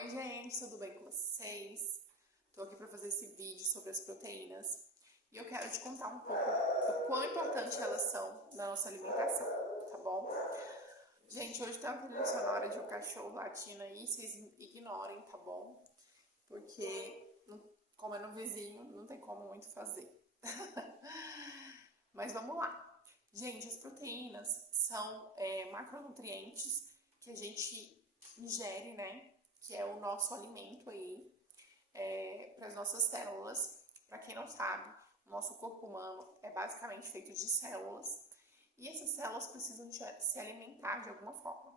Oi gente, tudo bem com vocês? Estou aqui para fazer esse vídeo sobre as proteínas e eu quero te contar um pouco do quão importante elas são na nossa alimentação, tá bom? Gente, hoje tem uma trilha sonora de um cachorro latindo aí, vocês ignorem, tá bom? Porque, como é no vizinho, não tem como muito fazer. Mas vamos lá. Gente, as proteínas são macronutrientes que a gente ingere, né? Que é o nosso alimento aí para as nossas células. Para quem não sabe, o nosso corpo humano é basicamente feito de células e essas células precisam se alimentar de alguma forma.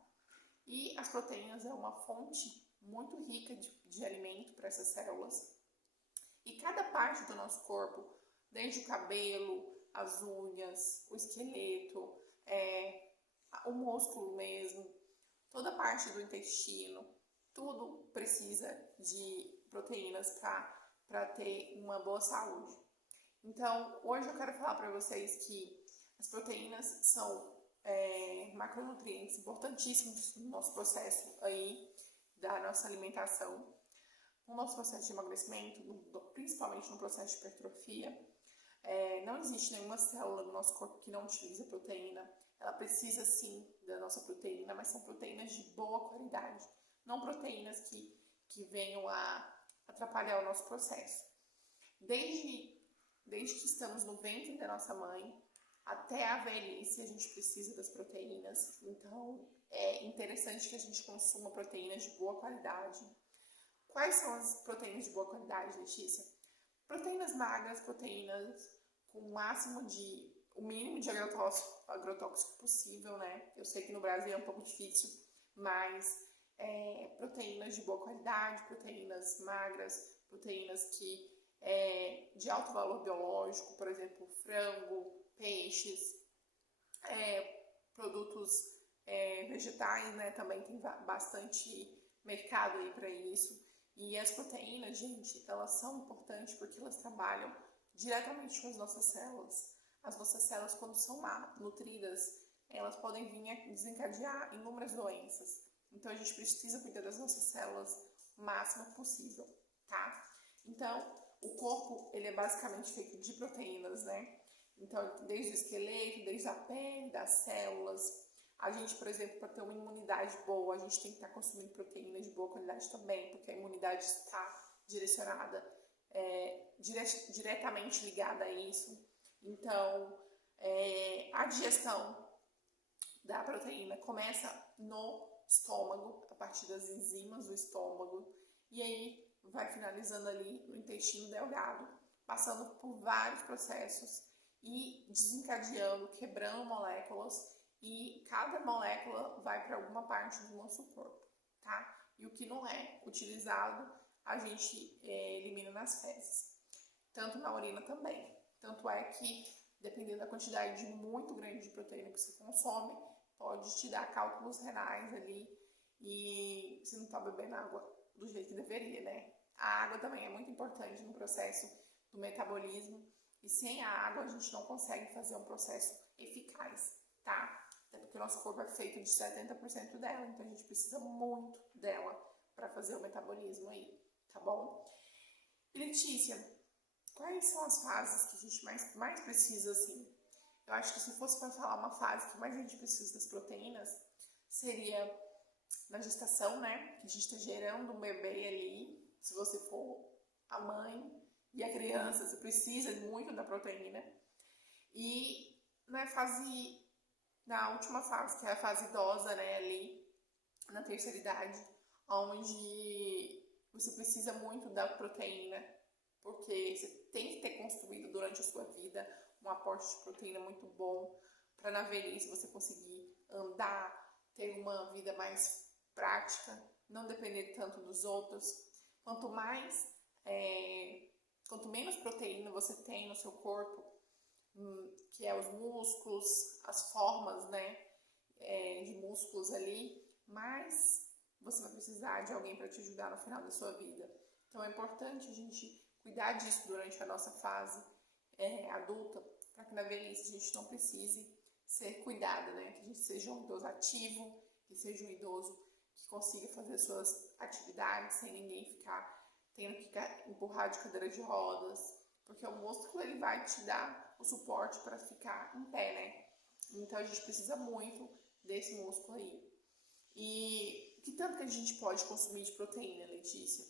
E as proteínas é uma fonte muito rica de alimento para essas células. E cada parte do nosso corpo, desde o cabelo, as unhas, o esqueleto, o músculo mesmo, toda parte do intestino, tudo precisa de proteínas para ter uma boa saúde. Então, hoje eu quero falar para vocês que as proteínas são macronutrientes importantíssimos no nosso processo aí da nossa alimentação, no nosso processo de emagrecimento, principalmente no processo de hipertrofia. Não existe nenhuma célula do nosso corpo que não utiliza proteína. Ela precisa sim da nossa proteína, mas são proteínas de boa qualidade, não proteínas que venham a atrapalhar o nosso processo. Desde que estamos no ventre da nossa mãe até a velhice, a gente precisa das proteínas. Então, é interessante que a gente consuma proteínas de boa qualidade. Quais são as proteínas de boa qualidade, Letícia? Proteínas magras, proteínas com o mínimo de agrotóxico possível, né? Eu sei que no Brasil é um pouco difícil, mas proteínas de boa qualidade, proteínas magras, proteínas de alto valor biológico, por exemplo, frango, peixes, produtos vegetais, né? Também tem bastante mercado aí para isso. E as proteínas, gente, elas são importantes porque elas trabalham diretamente com as nossas células. As nossas células, quando são nutridas, elas podem vir a desencadear inúmeras doenças. Então, a gente precisa cuidar das nossas células o máximo possível, tá? Então, o corpo, ele é basicamente feito de proteínas, né? Então, desde o esqueleto, desde a pele, das células. A gente, por exemplo, para ter uma imunidade boa, a gente tem que estar consumindo proteínas de boa qualidade também, porque a imunidade está direcionada, diretamente ligada a isso. Então, a digestão da proteína começa no estômago, a partir das enzimas do estômago, e aí vai finalizando ali no intestino delgado, passando por vários processos e desencadeando, quebrando moléculas, e cada molécula vai para alguma parte do nosso corpo, tá? E o que não é utilizado, a gente elimina nas fezes, tanto na urina também. Tanto é que, dependendo da quantidade muito grande de proteína que você consome, pode te dar cálculos renais ali e você não está bebendo água do jeito que deveria, né? A água também é muito importante no processo do metabolismo e sem a água a gente não consegue fazer um processo eficaz, tá? Até porque o nosso corpo é feito de 70% dela, então a gente precisa muito dela para fazer o metabolismo aí, tá bom? E Letícia, quais são as fases que a gente mais precisa, assim? Eu acho que se fosse para falar uma fase que mais a gente precisa das proteínas, seria na gestação, né? Que a gente está gerando um bebê ali. Se você for a mãe e a criança, você precisa muito da proteína. E na última fase, que é a fase idosa, né? Ali, na terceira idade, onde você precisa muito da proteína, porque você tem que ter construído durante a sua vida um aporte de proteína muito bom para na velhice você conseguir andar, ter uma vida mais prática, não depender tanto dos outros. Quanto menos proteína você tem no seu corpo, que é os músculos, as formas, né, de músculos ali, mais você vai precisar de alguém para te ajudar no final da sua vida. Então é importante a gente cuidar disso durante a nossa fase adulta, para que na velhice a gente não precise ser cuidada, né? Que a gente seja um idoso ativo, que seja um idoso que consiga fazer suas atividades sem ninguém ficar tendo que empurrar de cadeira de rodas, porque o músculo ele vai te dar o suporte para ficar em pé, né? Então a gente precisa muito desse músculo aí. E que tanto que a gente pode consumir de proteína, Letícia?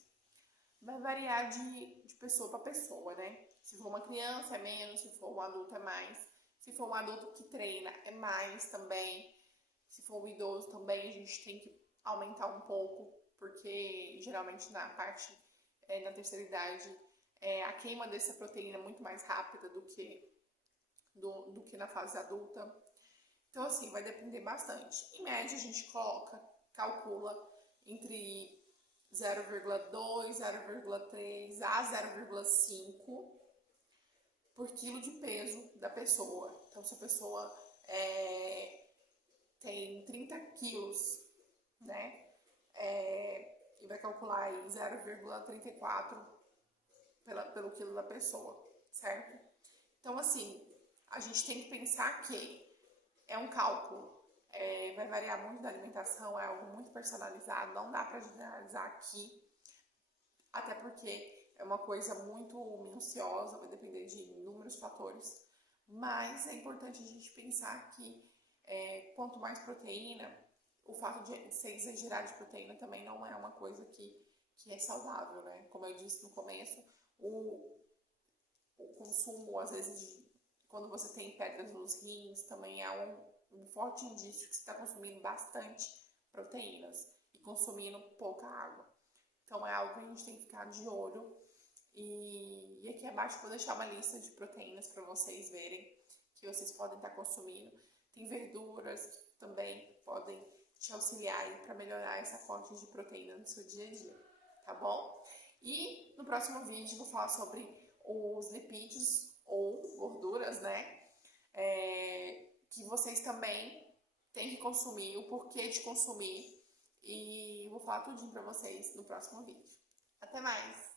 Vai variar de pessoa para pessoa, né? Se for uma criança é menos, se for um adulto é mais. Se for um adulto que treina é mais também. Se for um idoso também a gente tem que aumentar um pouco, porque geralmente na terceira idade a queima dessa proteína é muito mais rápida do que na fase adulta. Então assim, vai depender bastante. Em média a gente calcula entre 0,2, 0,3 a 0,5 por quilo de peso da pessoa. Então, se a pessoa tem 30 quilos, né, e vai calcular aí 0,34 pelo quilo da pessoa, certo? Então, assim, a gente tem que pensar que é um cálculo. Vai variar muito da alimentação, é algo muito personalizado, não dá para generalizar aqui, até porque é uma coisa muito minuciosa, vai depender de inúmeros fatores, mas é importante a gente pensar que quanto mais proteína, o fato de ser exagerado de proteína também não é uma coisa que é saudável, né? Como eu disse no começo, o consumo, às vezes, quando você tem pedras nos rins, também é um forte indício que você está consumindo bastante proteínas e consumindo pouca água. Então é algo que a gente tem que ficar de olho. E aqui abaixo eu vou deixar uma lista de proteínas para vocês verem que vocês podem estar consumindo. Tem verduras que também podem te auxiliar para melhorar essa fonte de proteína no seu dia a dia, tá bom? E no próximo vídeo eu vou falar sobre os lipídios ou gorduras, né? Que vocês também têm que consumir, o porquê de consumir, e vou falar tudinho pra vocês no próximo vídeo. Até mais!